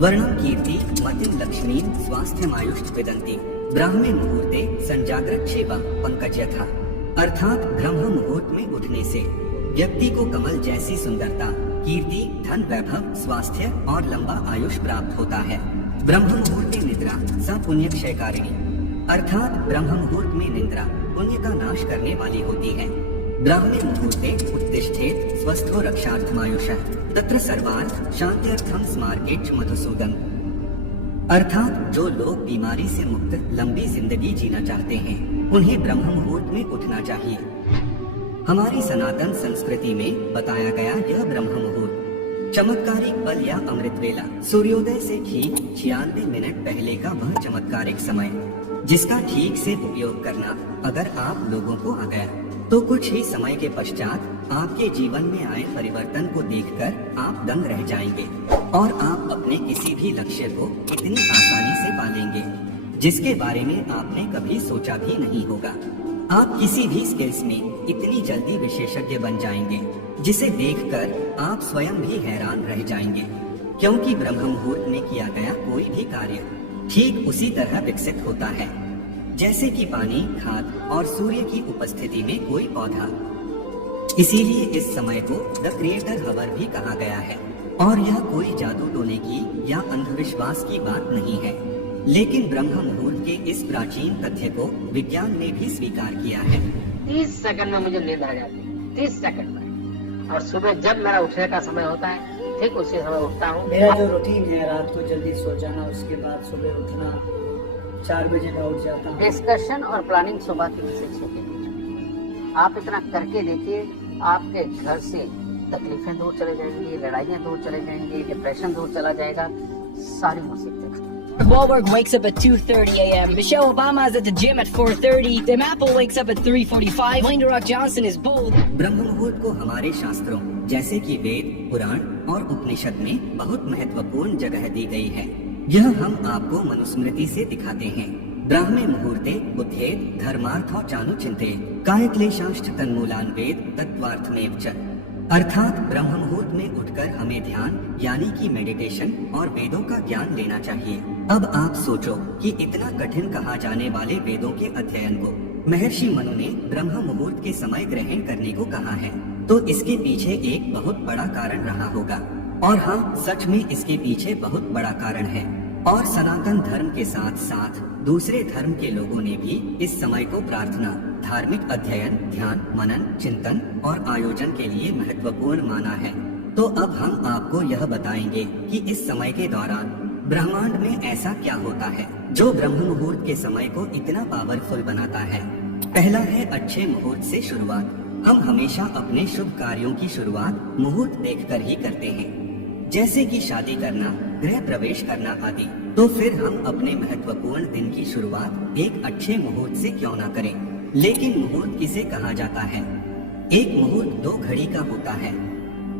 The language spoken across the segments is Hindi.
वर्णम कीर्ति मतिम लक्ष्मी स्वास्थ्यमायुष्ट विदंती ब्राह्मे मुहूर्ते संजागृत शिवा पंकज यथा। अर्थात ब्रह्म मुहूर्त में उठने से व्यक्ति को कमल जैसी सुंदरता, कीर्ति, धन, वैभव, स्वास्थ्य और लंबा आयुष प्राप्त होता है। ब्रह्म मुहूर्ते निद्रा स पुण्य क्षयकारिणी, अर्थात ब्रह्म मुहूर्त में निद्रा पुण्य का नाश करने वाली होती है। ब्राह्मणे मुहूर्ते उत्तिष्ठेत स्वस्थो रक्षार्थमायुषः तत्र सर्वार्थ शांत्यर्थम स्मार्गेच मधुसूदन, अर्थात जो लोग बीमारी से मुक्त लंबी जिंदगी जीना चाहते हैं उन्हें ब्रह्म मुहूर्त में उठना चाहिए। हमारी सनातन संस्कृति में बताया गया यह ब्रह्म मुहूर्त चमत्कारिक पल या अमृत वेला, सूर्योदय से ठीक 96 मिनट पहले का वह चमत्कारिक समय जिसका ठीक से उपयोग करना अगर आप लोगों को आ गया तो कुछ ही समय के पश्चात आपके जीवन में आए परिवर्तन को देखकर आप दंग रह जाएंगे और आप अपने किसी भी लक्ष्य को इतनी आसानी से पा लेंगे जिसके बारे में आपने कभी सोचा भी नहीं होगा। आप किसी भी स्किल्स में इतनी जल्दी विशेषज्ञ बन जाएंगे जिसे देखकर आप स्वयं भी हैरान रह जाएंगे, क्योंकि ब्रह्म मुहूर्त में किया गया कोई भी कार्य ठीक उसी तरह विकसित होता है जैसे कि पानी, खाद और सूर्य की उपस्थिति में कोई पौधा। इसीलिए इस समय को द क्रिएटर हवर भी कहा गया है और यह कोई जादू टोने की या अंधविश्वास की बात नहीं है, लेकिन ब्रह्म मुहूर्त के इस प्राचीन तथ्य को विज्ञान ने भी स्वीकार किया है। 30 सेकंड में मुझे नींद आ जाती है, 30 सेकंड में, और सुबह जब मेरा उठने का समय होता है ठीक उसी समय उठता हूँ। मेरा जो रूटीन है रात को जल्दी सो जाना, उसके बाद सुबह उठना, 4 बजे मैं उठ जाता हूँ। डिस्कशन और प्लानिंग सुबह की 6 के बीच आप इतना करके देखिए, आपके घर से तकलीफें दूर चले जाएंगी, लड़ाइयाँ दूर चले जाएंगी, डिप्रेशन दूर चला जाएगा, सारी मुसीबतें। Wahlberg wakes up at 2:30 a.m. Michelle Obama is at the gym at 4:30. Tim Apple wakes up at 3:45. Dwayne The Rock Johnson is bold. ब्रह्म मुहूर्त को हमारे शास्त्रों जैसे कि वेद, पुराण और उपनिषद में बहुत महत्वपूर्ण जगह दी गई है। यह हम आपको मनुस्मृति से दिखाते हैं। ब्राह्मे मुहूर्ते बुद्धेत धर्मार्थ चानुचिंते कायक्लेशाश्च तन्मूलान वेद तत्वार्थमेव च, अर्थात ब्रह्म मुहूर्त में उठकर हमें ध्यान यानी कि मेडिटेशन और वेदों का ज्ञान लेना चाहिए। अब आप सोचो कि इतना कठिन कहा जाने वाले वेदों के अध्ययन को महर्षि मनु ने ब्रह्म मुहूर्त के समय ग्रहण करने को कहा है, तो इसके पीछे एक बहुत बड़ा कारण रहा होगा। और हाँ, सच में इसके पीछे बहुत बड़ा कारण है। और सनातन धर्म के साथ साथ दूसरे धर्म के लोगों ने भी इस समय को प्रार्थना, धार्मिक अध्ययन, ध्यान, मनन, चिंतन और आयोजन के लिए महत्वपूर्ण माना है। तो अब हम आपको यह बताएंगे कि इस समय के दौरान ब्रह्मांड में ऐसा क्या होता है जो ब्रह्म मुहूर्त के समय को इतना पावरफुल बनाता है। पहला है अच्छे मुहूर्त से शुरुआत। हम हमेशा अपने शुभ कार्यों की शुरुआत मुहूर्त देखकर ही करते हैं, जैसे कि शादी करना, गृह प्रवेश करना आदि। तो फिर हम अपने महत्वपूर्ण दिन की शुरुआत एक अच्छे मुहूर्त से क्यों ना करें। लेकिन मुहूर्त किसे कहा जाता है? एक मुहूर्त 2 घड़ी का होता है।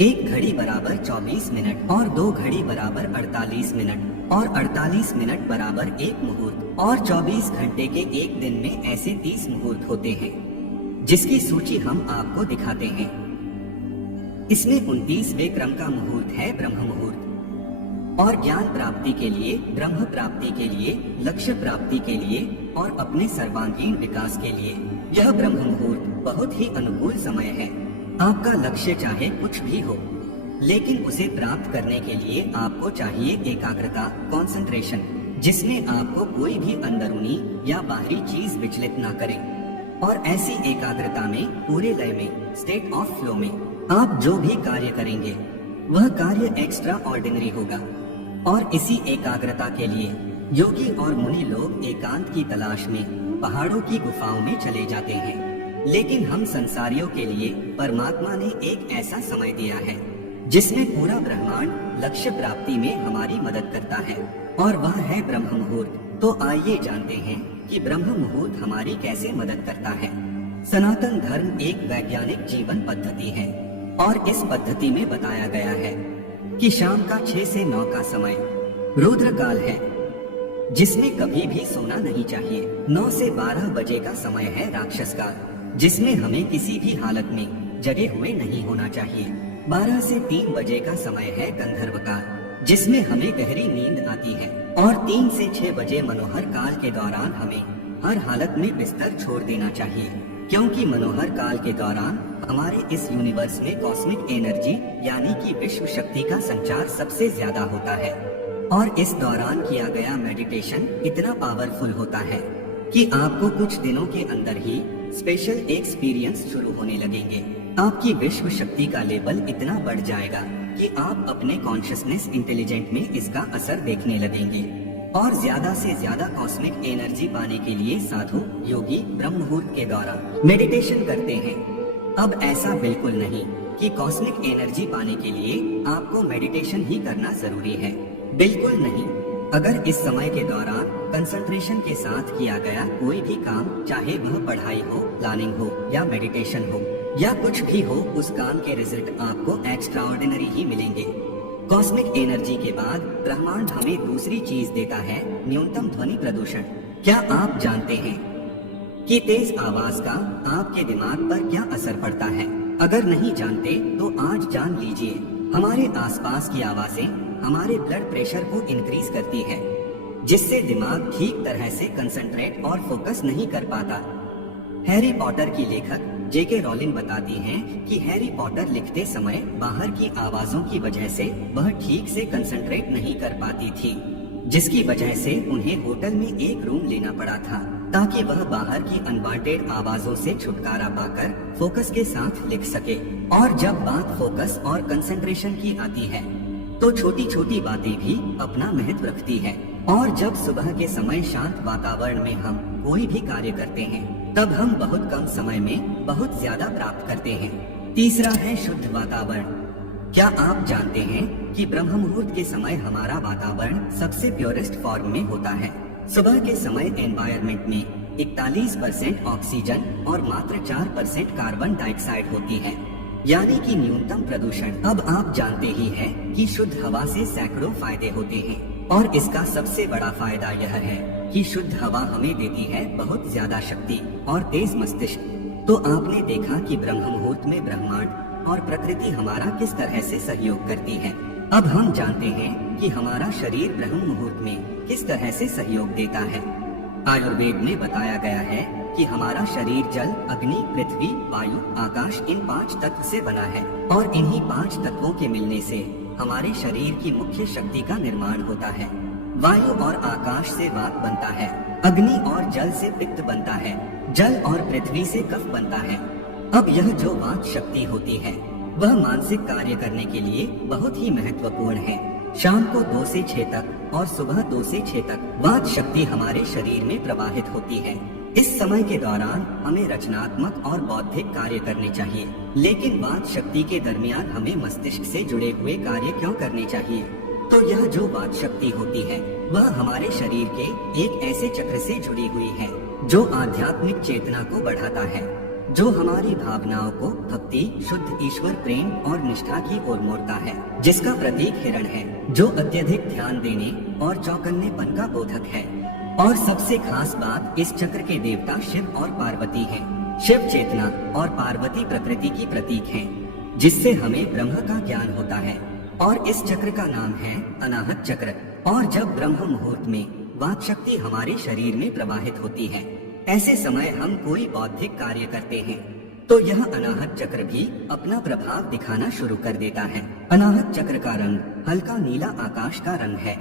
1 घड़ी बराबर 24 मिनट और 2 घड़ी बराबर 48 मिनट और 48 मिनट बराबर 1 मुहूर्त और 24 घंटे के एक दिन में ऐसे 30 मुहूर्त होते हैं, जिसकी सूची हम आपको दिखाते हैं। इसमें 29वें क्रम का मुहूर्त है ब्रह्म मुहूर्त। और ज्ञान प्राप्ति के लिए, ब्रह्म प्राप्ति के लिए, लक्ष्य प्राप्ति के लिए और अपने सर्वांगीण विकास के लिए यह ब्रह्म मुहूर्त बहुत ही अनुकूल समय है। आपका लक्ष्य चाहे कुछ भी हो, लेकिन उसे प्राप्त करने के लिए आपको चाहिए एकाग्रता, कंसंट्रेशन, जिसमें आपको कोई भी अंदरूनी या बाहरी चीज विचलित ना करे। और ऐसी एकाग्रता में, पूरे लय में, स्टेट ऑफ फ्लो में आप जो भी कार्य करेंगे वह कार्य एक्स्ट्रा ऑर्डिनरी होगा। और इसी एकाग्रता के लिए योगी और मुनि लोग एकांत की तलाश में पहाड़ों की गुफाओं में चले जाते हैं। लेकिन हम संसारियों के लिए परमात्मा ने एक ऐसा समय दिया है जिसमें पूरा ब्रह्मांड लक्ष्य प्राप्ति में हमारी मदद करता है, और वह है ब्रह्म मुहूर्त। तो आइए जानते हैं कि ब्रह्म मुहूर्त हमारी कैसे मदद करता है। सनातन धर्म एक वैज्ञानिक जीवन पद्धति है और इस पद्धति में बताया गया है कि शाम का 6 से 9 का समय रुद्र काल है, जिसमें कभी भी सोना नहीं चाहिए। 9 से 12 बजे का समय है राक्षस काल, जिसमें हमें किसी भी हालत में जगे हुए नहीं होना चाहिए। 12 से 3 बजे का समय है गंधर्व काल, जिसमें हमें गहरी नींद आती है, और 3 से 6 बजे मनोहर काल के दौरान हमें हर हालत में बिस्तर छोड़ देना चाहिए, क्योंकि मनोहर काल के दौरान हमारे इस यूनिवर्स में कॉस्मिक एनर्जी यानी कि विश्व शक्ति का संचार सबसे ज्यादा होता है। और इस दौरान किया गया मेडिटेशन इतना पावरफुल होता है कि आपको कुछ दिनों के अंदर ही स्पेशल एक्सपीरियंस शुरू होने लगेंगे। आपकी विश्व शक्ति का लेवल इतना बढ़ जाएगा कि आप अपने कॉन्शियसनेस इंटेलिजेंट में इसका असर देखने लगेंगे। और ज्यादा से ज्यादा कॉस्मिक एनर्जी पाने के लिए साधु योगी ब्रह्म मुहूर्त के दौरान मेडिटेशन करते हैं। अब ऐसा बिल्कुल नहीं कि कॉस्मिक एनर्जी पाने के लिए आपको मेडिटेशन ही करना जरूरी है, बिल्कुल नहीं। अगर इस समय के दौरान कंसंट्रेशन के साथ किया गया कोई भी काम, चाहे वह पढ़ाई हो, प्लानिंग हो या मेडिटेशन हो या कुछ भी हो, उस काम के रिजल्ट आपको एक्स्ट्राऑर्डिनरी ही मिलेंगे। कॉस्मिक एनर्जी के बाद ब्रह्मांड हमें दूसरी चीज देता है, न्यूनतम ध्वनि प्रदूषण। क्या आप जानते हैं कि तेज आवाज का आपके दिमाग पर क्या असर पड़ता है? अगर नहीं जानते तो आज जान लीजिए। हमारे आसपास की आवाजें हमारे ब्लड प्रेशर को इंक्रीज करती है, जिससे दिमाग ठीक तरह से कंसंट्रेट और फोकस नहीं कर पाता। हैरी पॉटर की लेखक जेके रॉलिंग बताती हैं कि हैरी पॉटर लिखते समय बाहर की आवाजों की वजह से वह ठीक से कंसंट्रेट नहीं कर पाती थी, जिसकी वजह से उन्हें होटल में एक रूम लेना पड़ा था ताकि वह बाहर की अनवांटेड आवाजों से छुटकारा पाकर फोकस के साथ लिख सके। और जब बात फोकस और कंसंट्रेशन की आती है तो छोटी छोटी बातें भी अपना महत्व रखती है। और जब सुबह के समय शांत वातावरण में हम कोई भी कार्य करते हैं तब हम बहुत कम समय में बहुत ज्यादा प्राप्त करते हैं। तीसरा है शुद्ध वातावरण। क्या आप जानते हैं कि ब्रह्म मुहूर्त के समय हमारा वातावरण सबसे प्योरेस्ट फॉर्म में होता है? सुबह के समय एनवायरनमेंट में 41% ऑक्सीजन और मात्र 4% कार्बन डाइऑक्साइड होती है, यानी कि न्यूनतम प्रदूषण। अब आप जानते ही हैं कि शुद्ध हवा से सैकड़ों फायदे होते हैं, और इसका सबसे बड़ा फायदा यह है कि शुद्ध हवा हमें देती है बहुत ज्यादा शक्ति और तेज मस्तिष्क। तो आपने देखा कि ब्रह्म मुहूर्त में ब्रह्मांड और प्रकृति हमारा किस तरह से सहयोग करती है। अब हम जानते हैं कि हमारा शरीर ब्रह्म मुहूर्त में किस तरह से सहयोग देता है। आयुर्वेद में बताया गया है कि हमारा शरीर जल, अग्नि, पृथ्वी, वायु, आकाश इन 5 तत्व से बना है, और इन्हीं 5 तत्वों के मिलने से हमारे शरीर की मुख्य शक्ति का निर्माण होता है। वायु और आकाश से वात बनता है, अग्नि और जल से पित्त बनता है, जल और पृथ्वी से कफ बनता है। अब यह जो वात शक्ति होती है वह मानसिक कार्य करने के लिए बहुत ही महत्वपूर्ण है। शाम को 2 से 6 तक और सुबह 2 से 6 तक वात शक्ति हमारे शरीर में प्रवाहित होती है। इस समय के दौरान हमें रचनात्मक और बौद्धिक कार्य करने चाहिए, लेकिन वात शक्ति के दरमियान हमें मस्तिष्क से जुड़े हुए कार्य क्यों करने चाहिए? तो यह जो वात शक्ति होती है वह हमारे शरीर के एक ऐसे चक्र से जुड़ी हुई है जो आध्यात्मिक चेतना को बढ़ाता है, जो हमारी भावनाओं को भक्ति, शुद्ध ईश्वर प्रेम और निष्ठा की ओर मोड़ता है, जिसका प्रतीक हिरण है, जो अत्यधिक ध्यान देने और चौकन्नेपन का बोधक है। और सबसे खास बात, इस चक्र के देवता शिव और पार्वती हैं। शिव चेतना और पार्वती प्रकृति की प्रतीक हैं, जिससे हमें ब्रह्म का ज्ञान होता है। और इस चक्र का नाम है अनाहत चक्र। और जब ब्रह्म मुहूर्त में वाक शक्ति हमारे शरीर में प्रवाहित होती है, ऐसे समय हम कोई बौद्धिक कार्य करते हैं तो यह अनाहत चक्र भी अपना प्रभाव दिखाना शुरू कर देता है। अनाहत चक्र का रंग हल्का नीला आकाश का रंग है।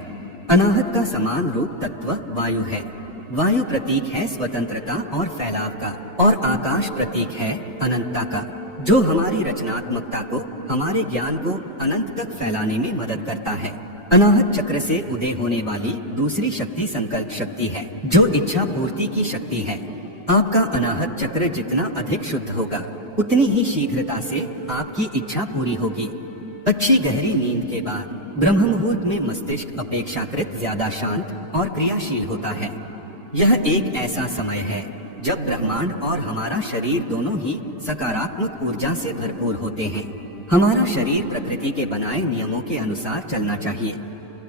अनाहत का समान रूप तत्व वायु है। वायु प्रतीक है स्वतंत्रता और फैलाव का, और आकाश प्रतीक है अनंतता का, जो हमारी रचनात्मकता को, हमारे ज्ञान को अनंत तक फैलाने में मदद करता है। अनाहत चक्र से उदय होने वाली दूसरी शक्ति संकल्प शक्ति है, जो इच्छा पूर्ति की शक्ति है। आपका अनाहत चक्र जितना अधिक शुद्ध होगा, उतनी ही शीघ्रता से आपकी इच्छा पूरी होगी। अच्छी गहरी नींद के बाद ब्रह्म मुहूर्त में मस्तिष्क अपेक्षाकृत ज्यादा शांत और क्रियाशील होता है। यह एक ऐसा समय है जब ब्रह्मांड और हमारा शरीर दोनों ही सकारात्मक ऊर्जा से भरपूर होते हैं। हमारा शरीर प्रकृति के बनाए नियमों के अनुसार चलना चाहिए।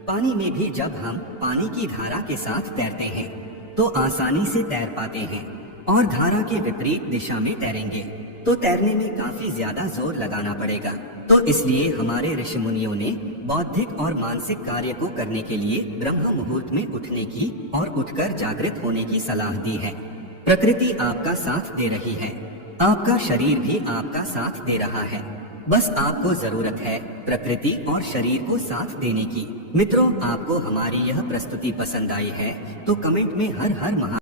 पानी में भी जब हम पानी की धारा के साथ तैरते हैं तो आसानी से तैर पाते हैं, और धारा के विपरीत दिशा में तैरेंगे तो तैरने में काफी ज्यादा जोर लगाना पड़ेगा। तो इसलिए हमारे ऋषि मुनियों ने बौद्धिक और मानसिक कार्य को करने के लिए ब्रह्म मुहूर्त में उठने की और उठकर जागृत होने की सलाह दी है। प्रकृति आपका साथ दे रही है, आपका शरीर भी आपका साथ दे रहा है। बस आपको जरूरत है प्रकृति और शरीर को साथ देने की। मित्रों, आपको हमारी यह प्रस्तुति पसंद आई है तो कमेंट में हर हर महा